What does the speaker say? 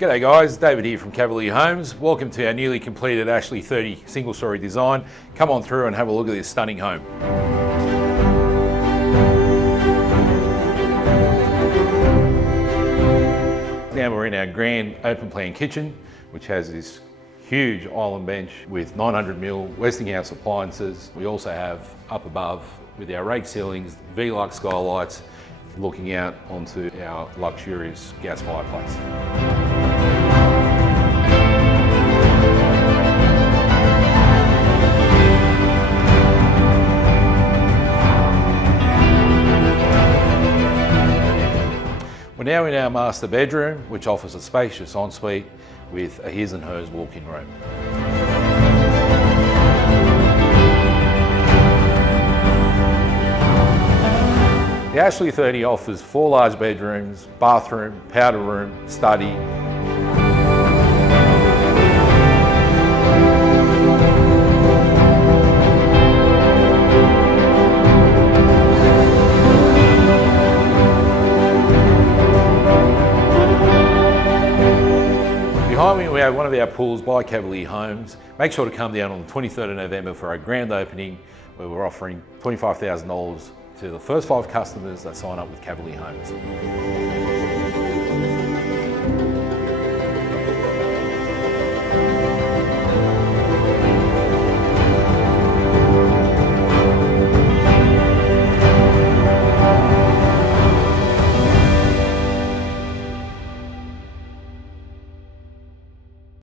G'day guys, David here from Cavalier Homes. Welcome to our newly completed Ashley 30 single story design. Come on through and have a look at this stunning home. Now we're in our grand open plan kitchen, which has this huge island bench with 900mm Westinghouse appliances. We also have up above with our rake ceilings, V-Lux skylights, looking out onto our luxurious gas fireplace. We're now in our master bedroom, which offers a spacious ensuite with a his and hers walk-in room. The Ashley 30 offers 4 large bedrooms, bathroom, powder room, study. Behind me we have one of our pools by Cavalier Homes. Make sure to come down on the 23rd of November for our grand opening, where we're offering $25,000 to the first 5 customers that sign up with Cavalier Homes.